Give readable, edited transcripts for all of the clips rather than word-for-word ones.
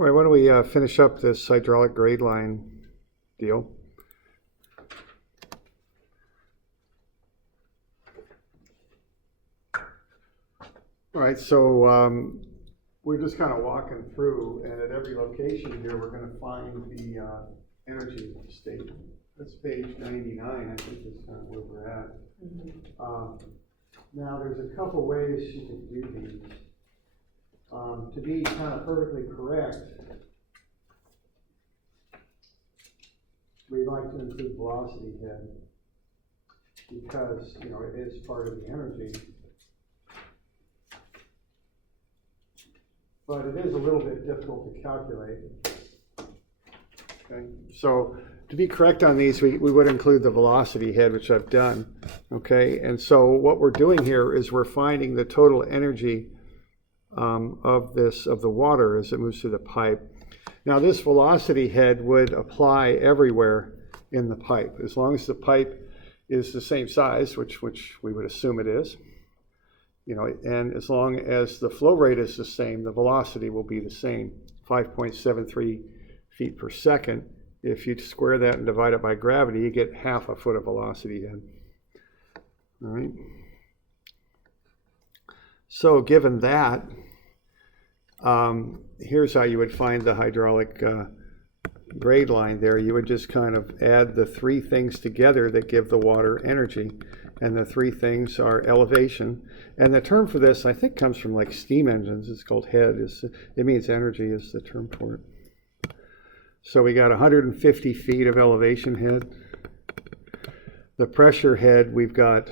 All right, why don't we finish up this hydraulic grade line deal? All right, so we're just kind of walking through, and at every location here, we're going to find the energy state. That's page 99, I think that's kind of where we're at. Now, there's a couple ways you can do these. To be kind of perfectly correct, we like to include velocity head because, you know, it is part of the energy. But it is a little bit difficult to calculate. Okay, so to be correct on these, we would include the velocity head, which I've done. Okay, and so what we're doing here is we're finding the total energy of the water as it moves through the pipe. Now, this velocity head would apply everywhere in the pipe, as long as the pipe is the same size, which we would assume it is. You know, and as long as the flow rate is the same, the velocity will be the same, 5.73 feet per second. If you square that and divide it by gravity, you get half a foot of velocity head. All right. So given that, here's how you would find the hydraulic grade line there. You would just kind of add the three things together that give the water energy. And the three things are elevation. And the term for this, I think, comes from like steam engines. It's called head. It means energy is the term for it. So we got 150 feet of elevation head. The pressure head, we've got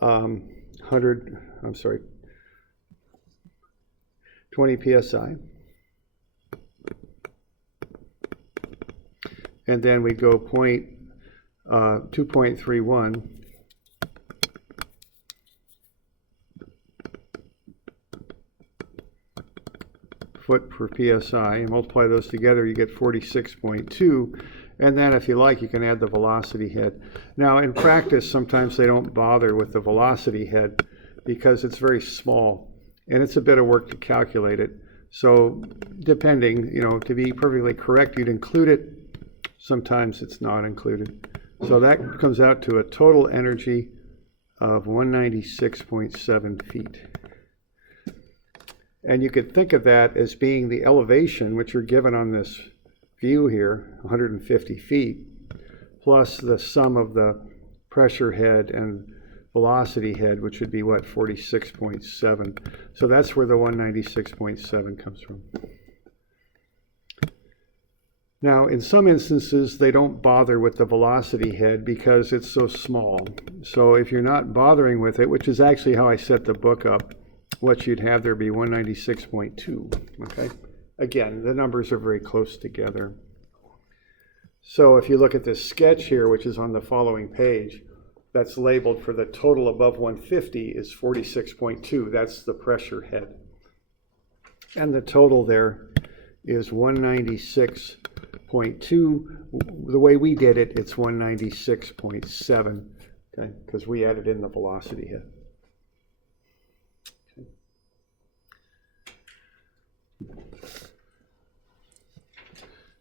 20 psi. And then we go 2.31 foot per psi, and multiply those together, you get 46.2. And then if you like, you can add the velocity head. Now in practice, sometimes they don't bother with the velocity head because it's very small and it's a bit of work to calculate it. So depending, you know, to be perfectly correct, you'd include it. Sometimes it's not included. So that comes out to a total energy of 196.7 feet. And you could think of that as being the elevation, which are given on this view here, 150 feet, plus the sum of the pressure head and velocity head, which would be what, 46.7. So that's where the 196.7 comes from. Now, in some instances, they don't bother with the velocity head because it's so small. So if you're not bothering with it, which is actually how I set the book up, what you'd have there be 196.2, okay? Again, the numbers are very close together. So if you look at this sketch here, which is on the following page, that's labeled for the total above 150 is 46.2. That's the pressure head. And the total there is 196.2. The way we did it, it's 196.7, okay? Because we added in the velocity head.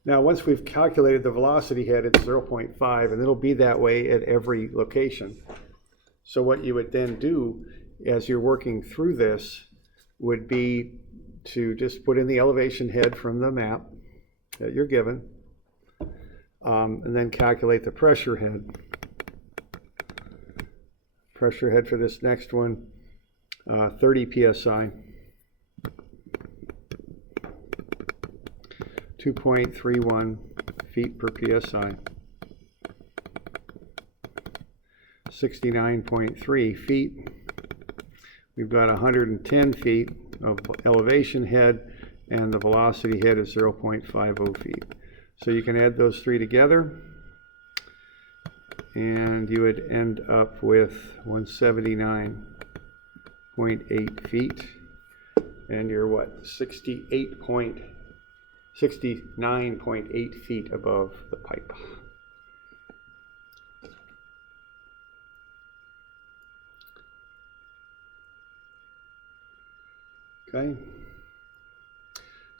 Now, once we've calculated the velocity head, it's 0.5, and it'll be that way at every location. So what you would then do as you're working through this would be to just put in the elevation head from the map that you're given, and then calculate the pressure head. Pressure head for this next one, 30 psi. 2.31 feet per psi, 69.3 feet. We've got 110 feet of elevation head, and the velocity head is 0.50 feet. So you can add those three together, and you would end up with 179.8 feet, and you're what, 69.8 feet above the pipe. Okay.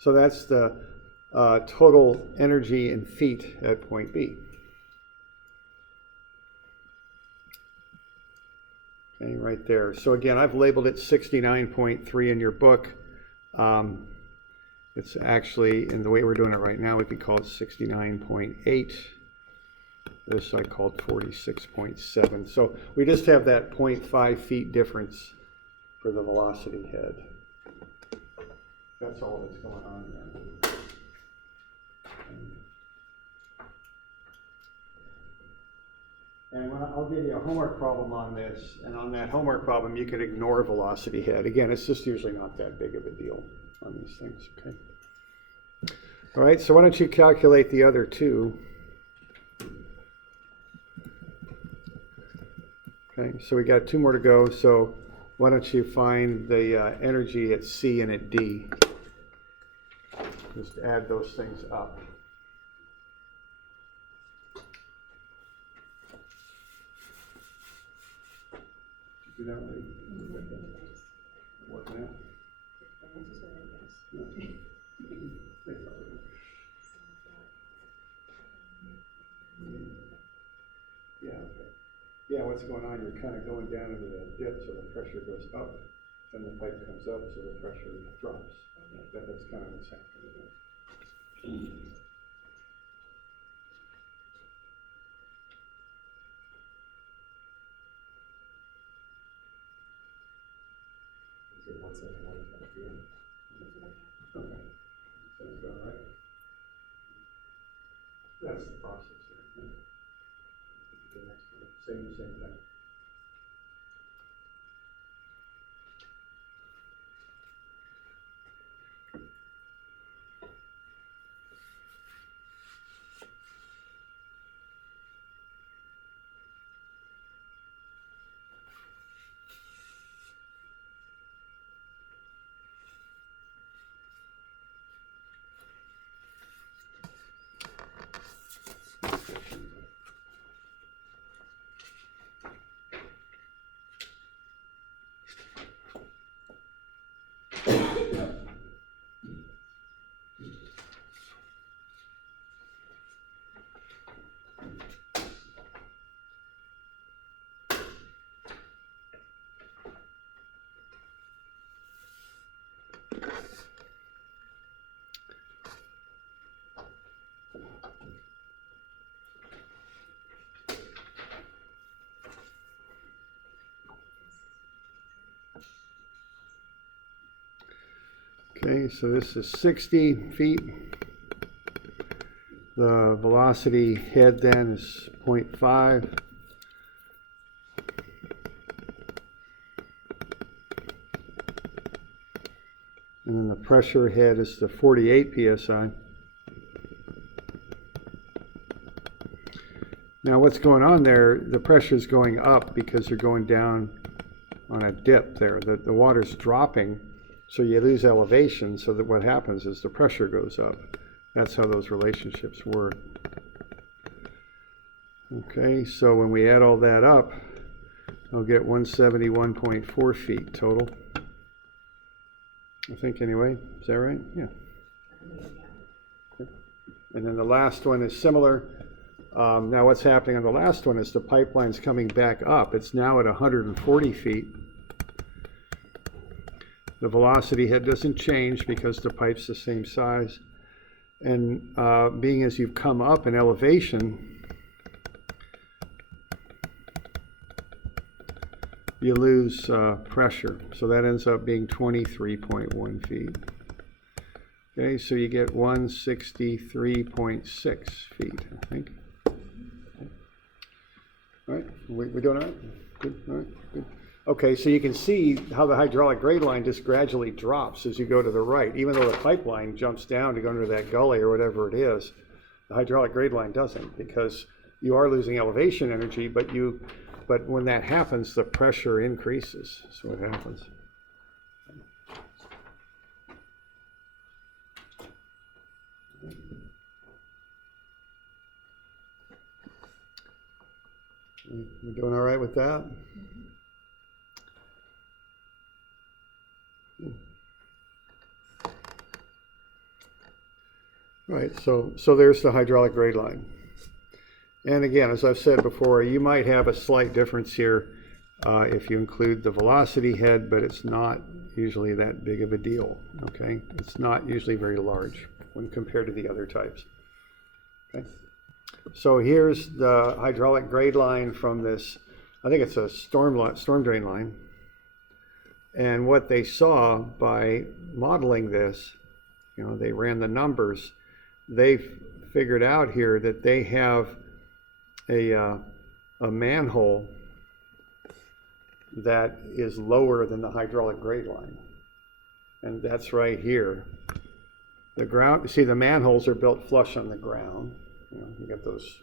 So that's the total energy in feet at point B. Okay, right there. So again, I've labeled it 69.3 in your book. It's actually, in the way we're doing it right now, we could call it 69.8. This I called 46.7. So we just have that 0.5 feet difference for the velocity head. That's all that's going on there. And I'll give you a homework problem on this, and on that homework problem you can ignore velocity head. Again, it's just usually not that big of a deal on these things, okay? All right, so why don't you calculate the other two? Okay, so we got two more to go, so why don't you find the energy at C and at D? Just add those things up. Do that right? Working out? Yeah, okay. Yeah, what's going on, you're kind of going down into that dip, so the pressure goes up, then the pipe comes up, so the pressure drops. That's kind of what's happening. Okay. Sounds about right. That's the process there. The next one, same thing. Okay, so this is 60 feet. The velocity head then is 0.5. And then the pressure head is the 48 psi. Now what's going on there, the pressure is going up because you're going down on a dip there. The water's dropping, so you lose elevation, so that what happens is the pressure goes up. That's how those relationships work. Okay, so when we add all that up, I'll get 171.4 feet total. I think anyway, is that right? Yeah. Okay. And then the last one is similar. Now what's happening on the last one is the pipeline's coming back up. It's now at 140 feet. The velocity head doesn't change because the pipe's the same size. And being as you've come up in elevation, you lose pressure. So that ends up being 23.1 feet. Okay, so you get 163.6 feet, I think. All right, we doing all right? Good, all right, good. Okay, so you can see how the hydraulic grade line just gradually drops as you go to the right. Even though the pipeline jumps down to go into that gully or whatever it is, the hydraulic grade line doesn't, because you are losing elevation energy, but when that happens, the pressure increases. That's what happens. We doing all right with that? Right, so there's the hydraulic grade line. And again, as I've said before, you might have a slight difference here if you include the velocity head, but it's not usually that big of a deal, okay? It's not usually very large when compared to the other types, okay? So here's the hydraulic grade line from this, I think it's a storm drain line. And what they saw by modeling this, they ran the numbers, they figured out here that they have a manhole that is lower than the hydraulic grade line. And that's right here. The ground, see, the manholes are built flush on the ground. You got those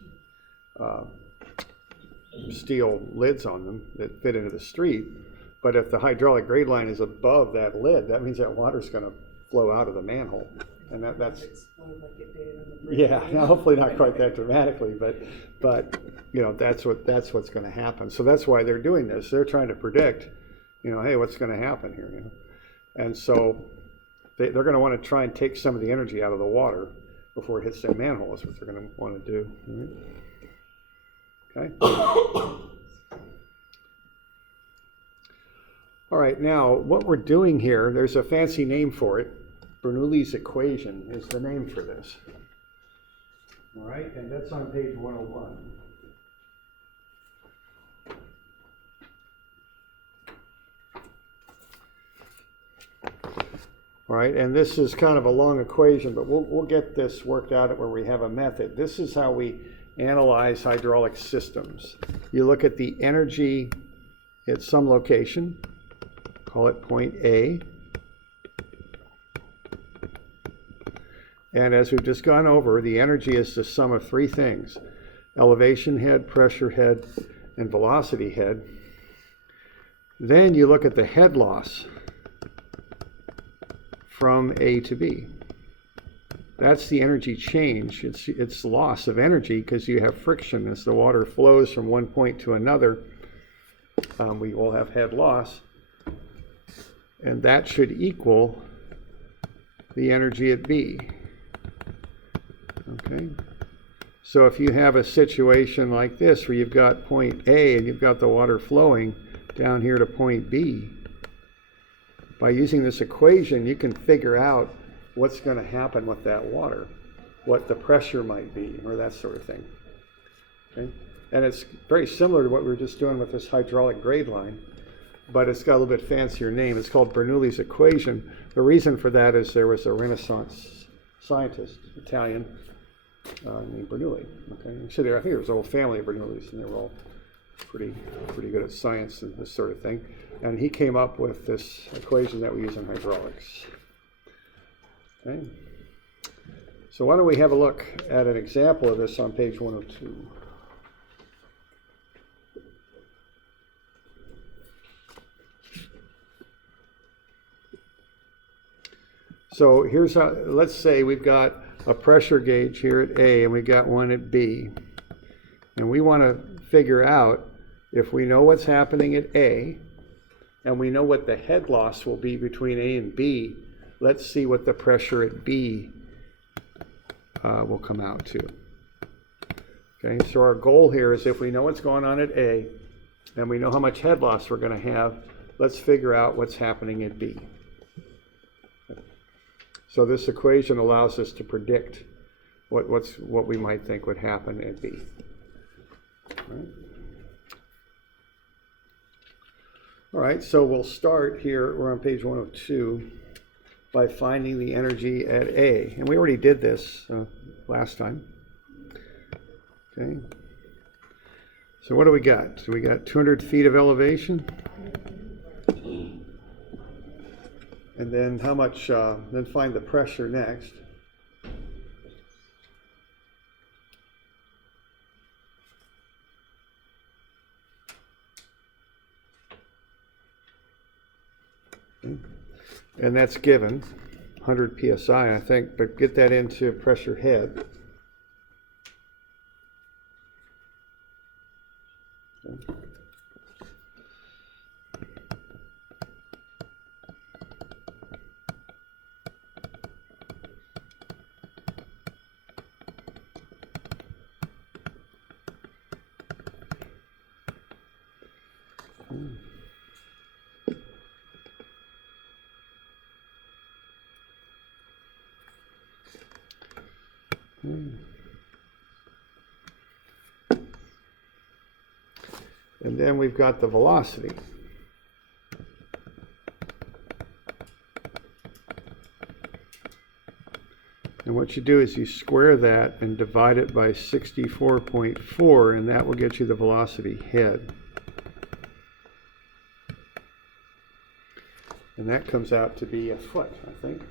steel lids on them that fit into the street. But if the hydraulic grade line is above that lid, that means that water's going to flow out of the manhole. And that's yeah. Now, hopefully not quite that dramatically, but that's what's going to happen. So that's why they're doing this. They're trying to predict, hey, what's going to happen here, And so they're going to want to try and take some of the energy out of the water before it hits that manhole. Is what they're going to want to do. Okay. All right. Now, what we're doing here, there's a fancy name for it. Bernoulli's equation is the name for this. All right, and that's on page 101. All right, and this is kind of a long equation, but we'll get this worked out where we have a method. This is how we analyze hydraulic systems. You look at the energy at some location, call it point A. And as we've just gone over, the energy is the sum of three things: elevation head, pressure head, and velocity head. Then you look at the head loss from A to B. That's the energy change. It's loss of energy because you have friction as the water flows from one point to another. We will have head loss, and that should equal the energy at B. Okay, so if you have a situation like this where you've got point A and you've got the water flowing down here to point B, by using this equation, you can figure out what's going to happen with that water, what the pressure might be, or that sort of thing. Okay, and it's very similar to what we were just doing with this hydraulic grade line, but it's got a little bit fancier name. It's called Bernoulli's equation. The reason for that is there was a Renaissance scientist, Italian, named Bernoulli. Okay, actually, I think there was a whole family of Bernoullis, and they were all pretty good at science and this sort of thing. And he came up with this equation that we use in hydraulics. Okay, so why don't we have a look at an example of this on page 102. So here's how, let's say we've got a pressure gauge here at A and we've got one at B. And we want to figure out, if we know what's happening at A and we know what the head loss will be between A and B, let's see what the pressure at B will come out to. Okay, so our goal here is, if we know what's going on at A and we know how much head loss we're going to have, let's figure out what's happening at B. So this equation allows us to predict what we might think would happen at B. All right, so we'll start here, we're on page 102, by finding the energy at A. And we already did this last time. Okay. So what do we got? So we got 200 feet of elevation. And then how much, then find the pressure next. Okay. And that's given, 100 psi, I think, but get that into pressure head. Okay. And then we've got the velocity. And what you do is you square that and divide it by 64.4, and that will get you the velocity head. And that comes out to be a foot, I think.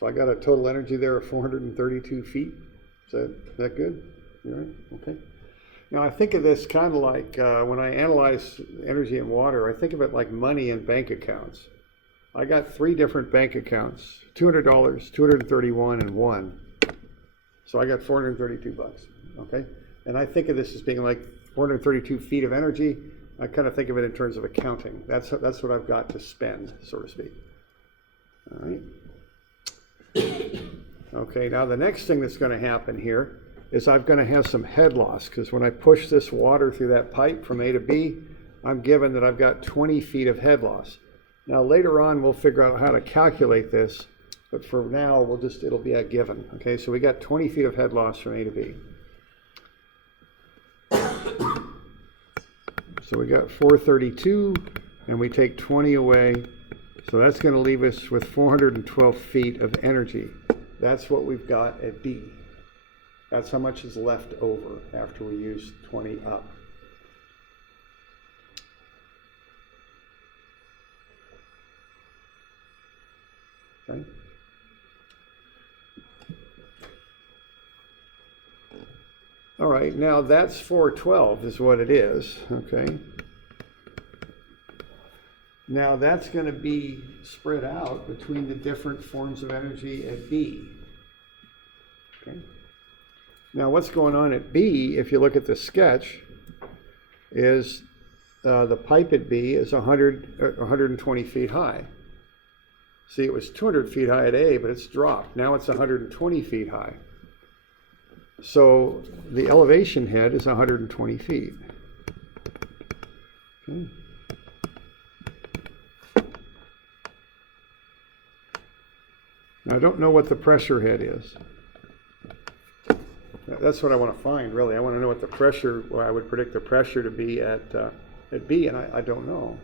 So I got a total energy there of 432 feet. Is that good? All right, okay. Now I think of this kind of like when I analyze energy in water, I think of it like money in bank accounts. I got 3 different bank accounts, $200, $231, and 1. So I got 432 bucks, okay? And I think of this as being like 432 feet of energy. I kind of think of it in terms of accounting. That's what I've got to spend, so to speak. All right. Okay, now the next thing that's going to happen here is I'm going to have some head loss, because when I push this water through that pipe from A to B, I'm given that I've got 20 feet of head loss. Now later on we'll figure out how to calculate this, but for now it'll be a given. Okay, so we got 20 feet of head loss from A to B. So we got 432, and we take 20 away. So that's going to leave us with 412 feet of energy. That's what we've got at B. That's how much is left over after we use 20 up. Okay. All right, now that's 412 is what it is, okay? Now that's going to be spread out between the different forms of energy at B. Okay. Now what's going on at B, if you look at the sketch, is the pipe at B is 120 feet high. See, it was 200 feet high at A, but it's dropped. Now it's 120 feet high. So the elevation head is 120 feet. Okay. Now, I don't know what the pressure head is. That's what I want to find, really. I want to know what the pressure, I would predict the pressure to be at B, and I don't know.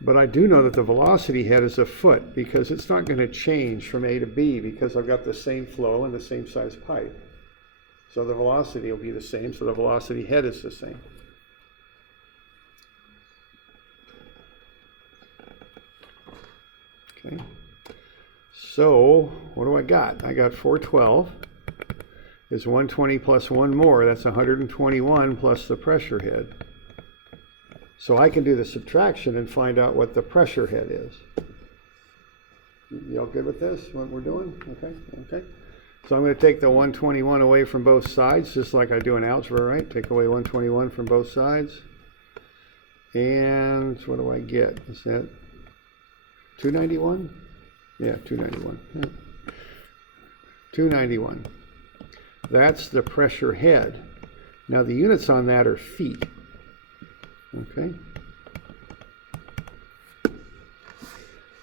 But I do know that the velocity head is a foot, because it's not going to change from A to B, because I've got the same flow and the same size pipe. So the velocity will be the same, so the velocity head is the same. Okay. So what do I got? I got 412 is 120 plus 1 more. That's 121 plus the pressure head. So I can do the subtraction and find out what the pressure head is. You all good with this, what we're doing? Okay, okay. So I'm going to take the 121 away from both sides, just like I do in algebra, right? Take away 121 from both sides. And what do I get? Is that 291? Yeah, 291. Yeah. 291. That's the pressure head. Now the units on that are feet. Okay.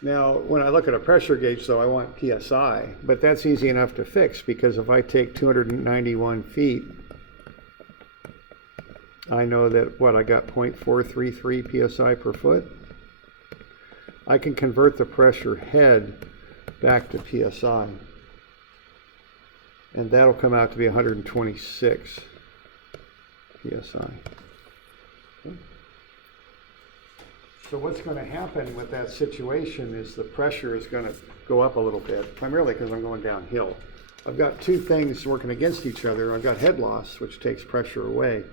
Now, when I look at a pressure gauge, though, I want PSI, but that's easy enough to fix, because if I take 291 feet, I know that, I got 0.433 PSI per foot. I can convert the pressure head back to PSI, and that'll come out to be 126 PSI. Okay. So what's going to happen with that situation is the pressure is going to go up a little bit, primarily because I'm going downhill. I've got two things working against each other. I've got head loss, which takes pressure away,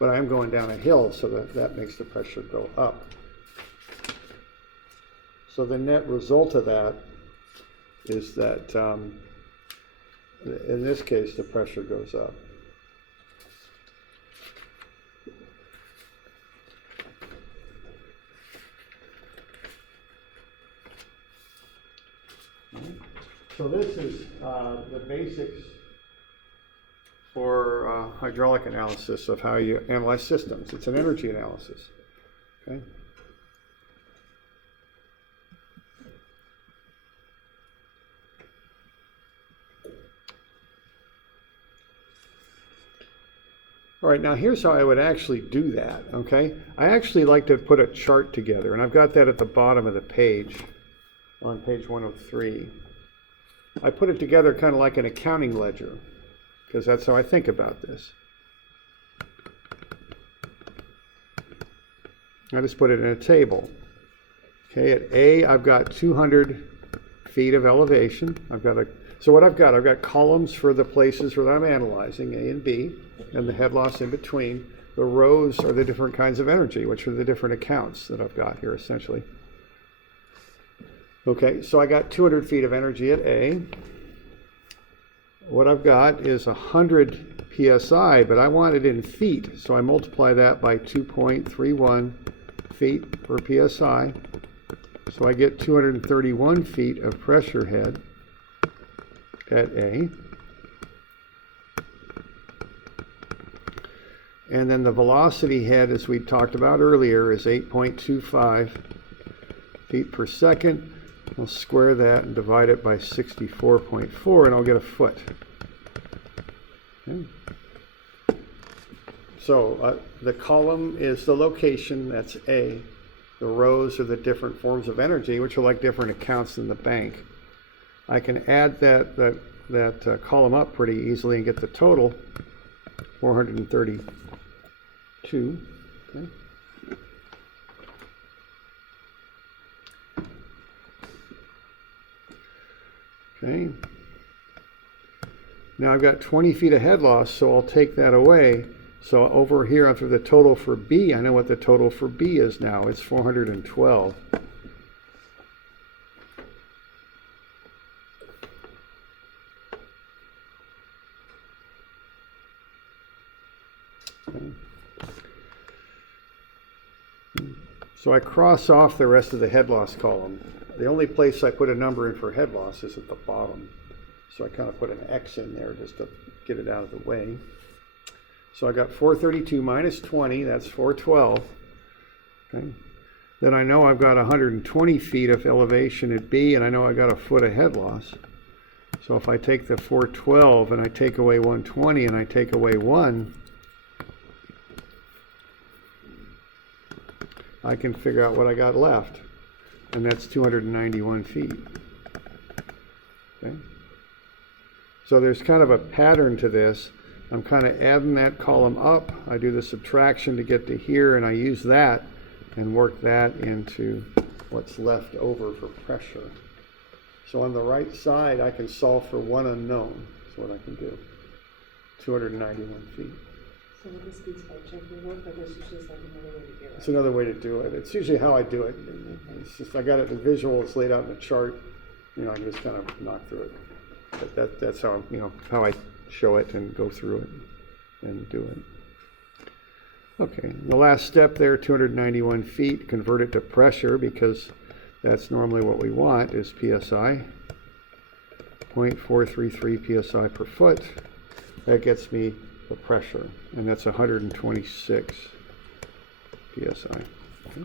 but I'm going down a hill, so that makes the pressure go up. So the net result of that is that, in this case, the pressure goes up. So this is the basics for hydraulic analysis of how you analyze systems. It's an energy analysis. Okay. All right, now here's how I would actually do that, okay? I actually like to put a chart together, and I've got that at the bottom of the page, on page 103. I put it together kind of like an accounting ledger, because that's how I think about this. I just put it in a table. Okay, at A, I've got 200 feet of elevation. So what I've got columns for the places where I'm analyzing, A and B, and the head loss in between. The rows are the different kinds of energy, which are the different accounts that I've got here, essentially. Okay, so I got 200 feet of energy at A. What I've got is 100 psi, but I want it in feet, so I multiply that by 2.31 feet per psi. So I get 231 feet of pressure head at A. And then the velocity head, as we talked about earlier, is 8.25 feet per second. I'll square that and divide it by 64.4, and I'll get a foot. Okay. So the column is the location, that's A. The rows are the different forms of energy, which are like different accounts in the bank. I can add that column up pretty easily and get the total, 432. Okay. Okay. Now I've got 20 feet of head loss, so I'll take that away. So over here, after the total for B, I know what the total for B is now. It's 412. Okay. So I cross off the rest of the head loss column. The only place I put a number in for head loss is at the bottom. So I kind of put an X in there just to get it out of the way. So I got 432 minus 20, that's 412. Okay. Then I know I've got 120 feet of elevation at B, and I know I got a foot of head loss. So if I take the 412 and I take away 120 and I take away 1, I can figure out what I got left, and that's 291 feet. Okay. So there's kind of a pattern to this. I'm kind of adding that column up. I do the subtraction to get to here, and I use that and work that into what's left over for pressure. So on the right side, I can solve for one unknown. That's what I can do. 291 feet. So would this be spot checking work, or this is just like another way to do it? It's another way to do it. It's usually how I do it. It's just, I got it in visual, it's laid out in a chart. You know, I can just kind of knock through it. But that's how, you know, how I show it and go through it and do it. Okay, the last step there, 291 feet, convert it to pressure, because that's normally what we want, is PSI. 0.433 PSI per foot. That gets me the pressure, and that's 126 PSI. Okay.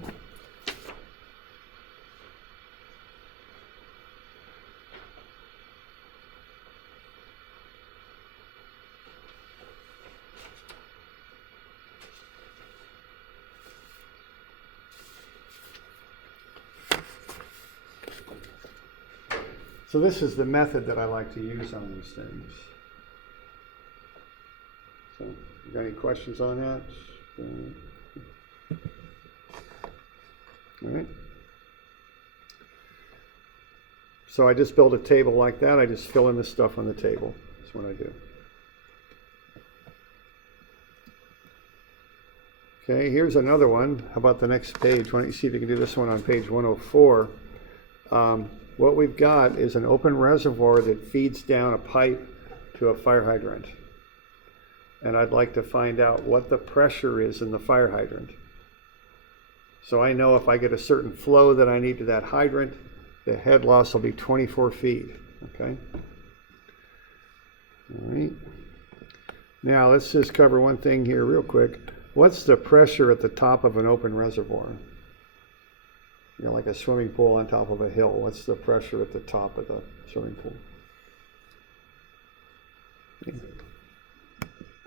So this is the method that I like to use on these things. So, you got any questions on that? All right. So I just build a table like that. I just fill in the stuff on the table. That's what I do. Okay, here's another one. How about the next page? Why don't you see if you can do this one on page 104. What we've got is an open reservoir that feeds down a pipe to a fire hydrant. And I'd like to find out what the pressure is in the fire hydrant. So I know if I get a certain flow that I need to that hydrant, the head loss will be 24 feet, okay? All right. Now let's just cover one thing here real quick. What's the pressure at the top of an open reservoir? You know, like a swimming pool on top of a hill. What's the pressure at the top of the swimming pool?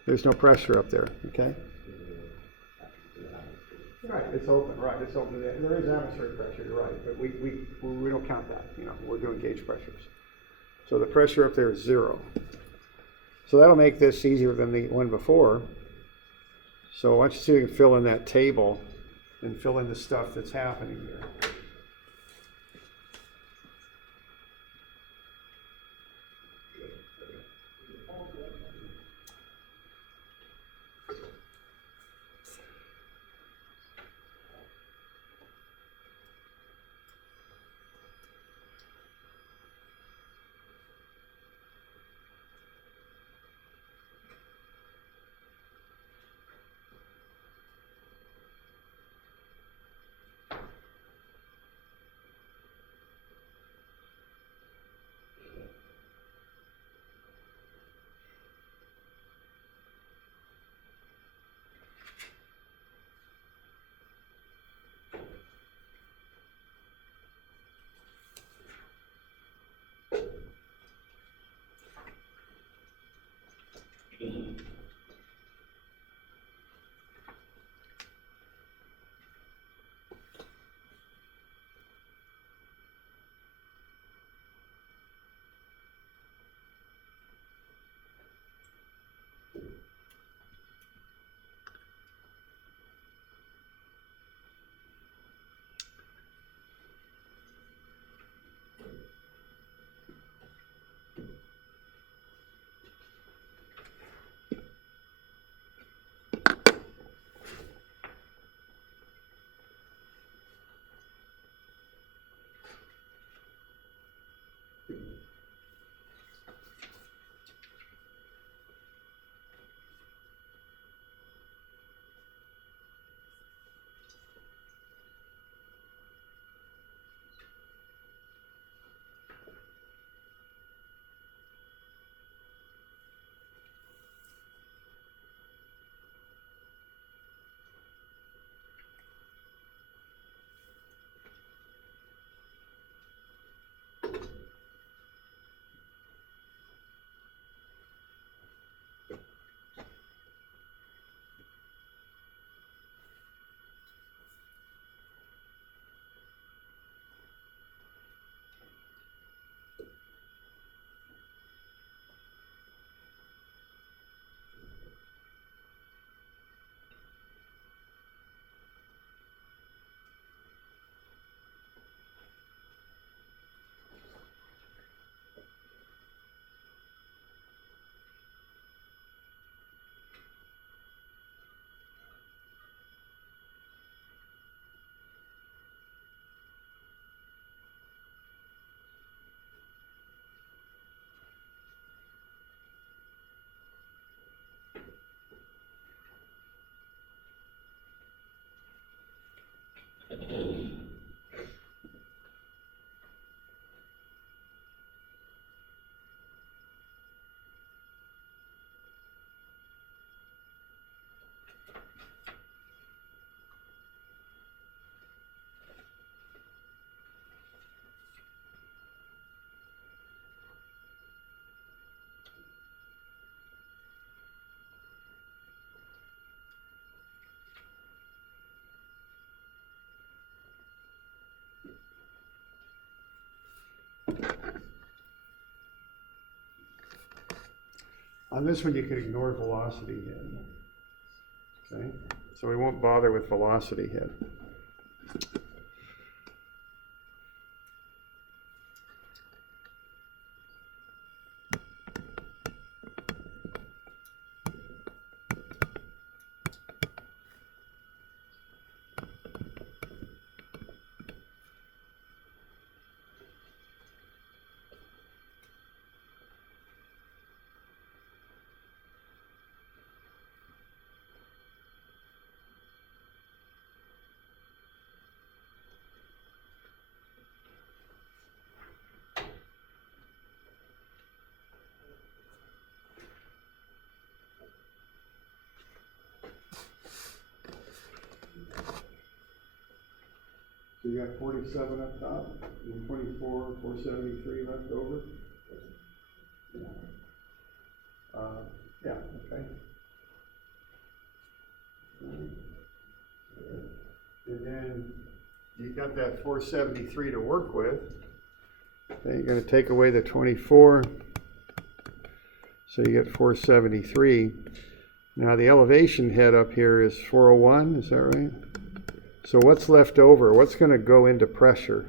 There's no pressure up there, okay? Right, it's open, right, it's open. There is atmospheric pressure, you're right, but we don't count that, you know, we're doing gauge pressures. So the pressure up there is 0. So that'll make this easier than the one before. So why don't you see if we can fill in that table and fill in the stuff that's happening here. On this one, you can ignore velocity head. Okay, so we won't bother with velocity head. So you got 47 up top, and 24, 473 left over. Yeah, okay. And then you got that 473 to work with. Then you're going to take away the 24. So you get 473. Now the elevation head up here is 401, is that right? So what's left over? What's going to go into pressure?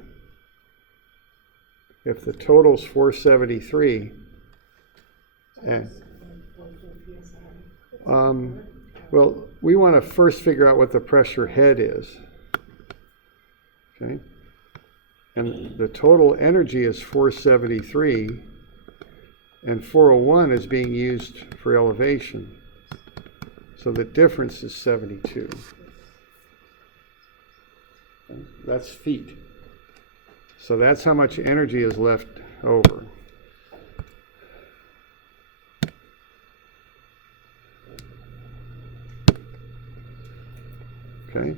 If the total's 473, and well, we want to first figure out what the pressure head is. Okay? And the total energy is 473, and 401 is being used for elevation. So the difference is 72. That's feet. So that's how much energy is left over. Okay.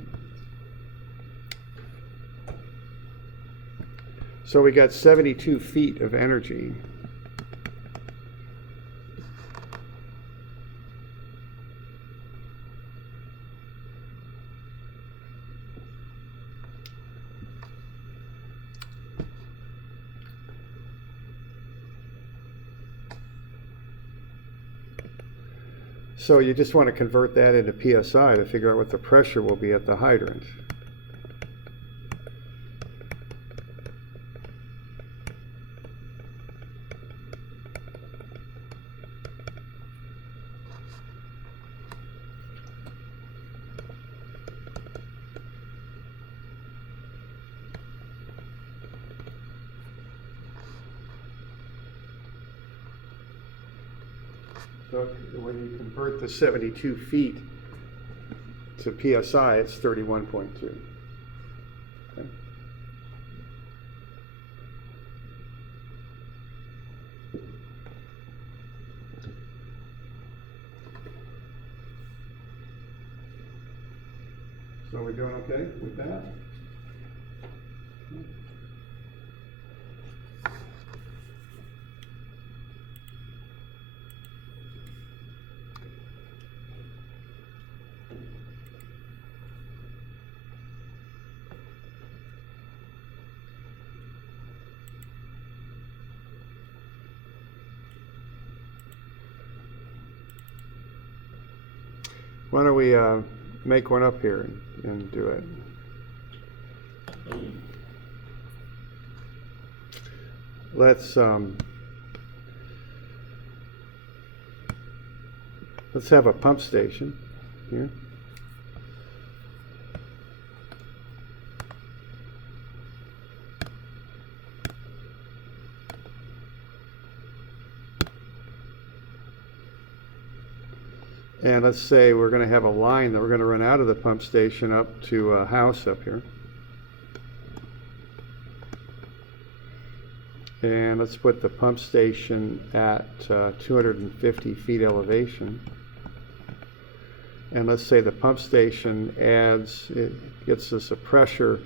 So we got 72 feet of energy. So you just want to convert that into PSI to figure out what the pressure will be at the hydrant. So when you convert the 72 feet to PSI, it's 31.2. Okay. So we're doing okay with that? Why don't we make one up here and do it? Let's have a pump station here. And let's say we're going to have a line that we're going to run out of the pump station up to a house up here. And let's put the pump station at 250 feet elevation. And let's say the pump station it gets us a pressure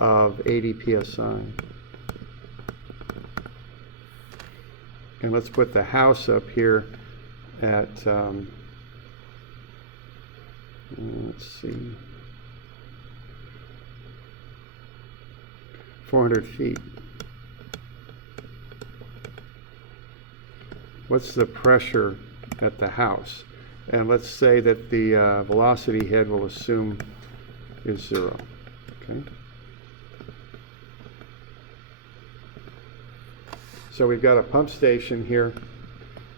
of 80 psi. And let's put the house up here at let's see, 400 feet. What's the pressure at the house? And let's say that the velocity head will assume is 0. Okay. So we've got a pump station here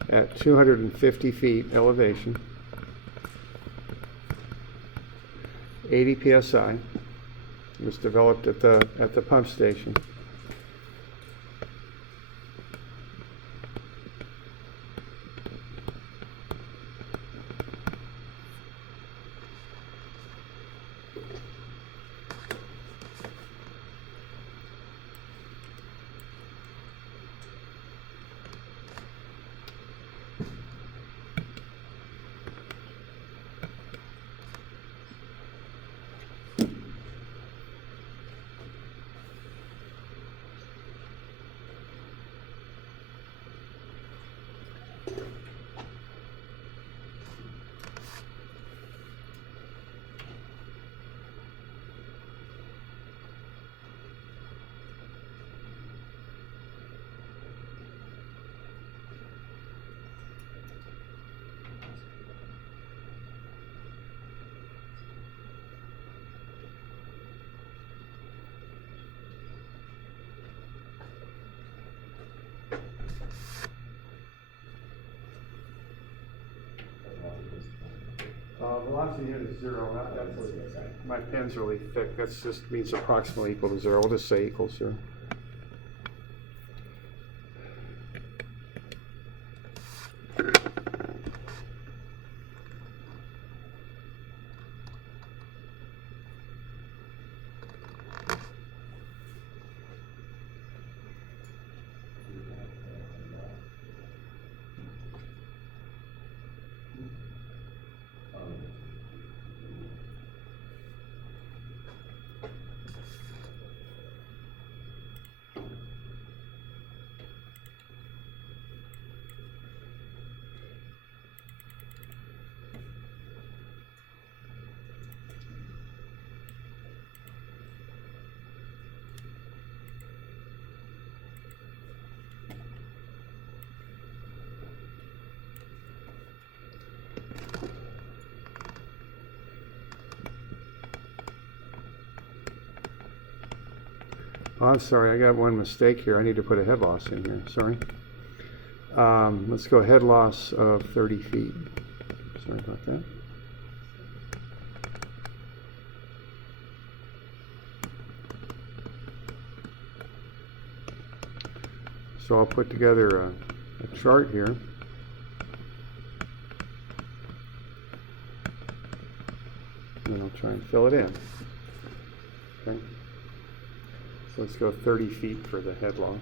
at 250 feet elevation. 80 psi. It was developed at the pump station. velocity head is 0. My pen's really thick. That's just means approximately equal to 0. We'll just say equals 0. Oh, I'm sorry, I got one mistake here. I need to put a head loss in here, sorry. Let's go head loss of 30 feet. Sorry about that. So I'll put together a chart here. And then I'll try and fill it in. Okay. So let's go 30 feet for the head loss.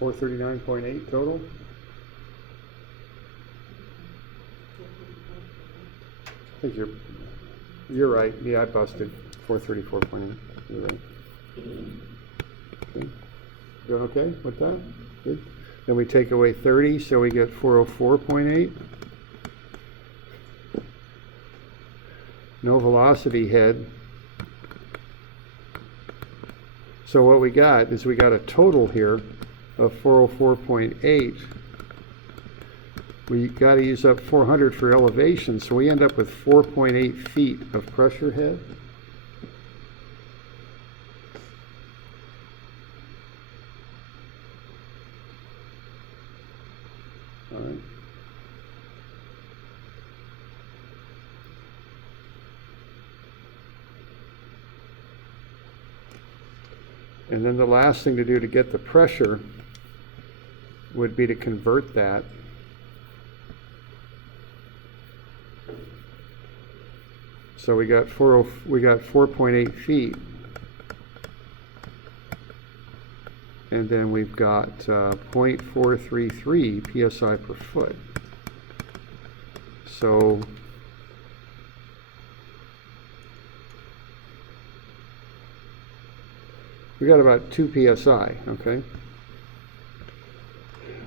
So 439.8 total. I think you're right. Yeah, I busted 434.8. You're right. Okay. Doing okay with that? Good. Then we take away 30, so we get 404.8. No velocity head. So what we got is we got a total here of 404.8. We got to use up 400 for elevation, so we end up with 4.8 feet of pressure head. All right. And then the last thing to do to get the pressure would be to convert that so we got 4.8 feet, and then we've got 0.433 psi per foot. So we got about 2 psi, okay?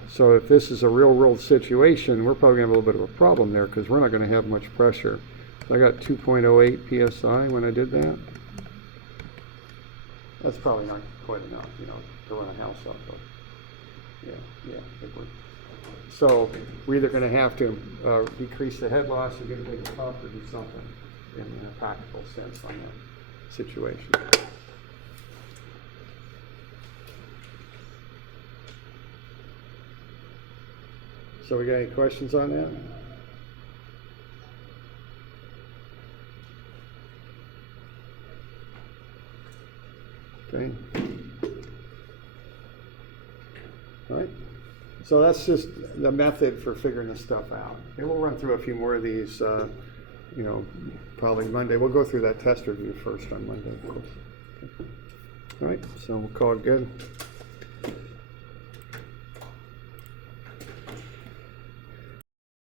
So if this is a real world situation, we're probably gonna have a little bit of a problem there because we're not gonna have much pressure. So I got 2.08 psi when I did that. That's probably not quite enough, you know, to run a house off of. Yeah, I think we're. So we're either gonna have to decrease the head loss or get a bigger pump or do something in a practical sense on that situation. So we got any questions on that? Okay. All right. So that's just the method for figuring this stuff out. And we'll run through a few more of these, you know, probably Monday. We'll go through that test review first on Monday, of course. Okay. All right. So we'll call it good.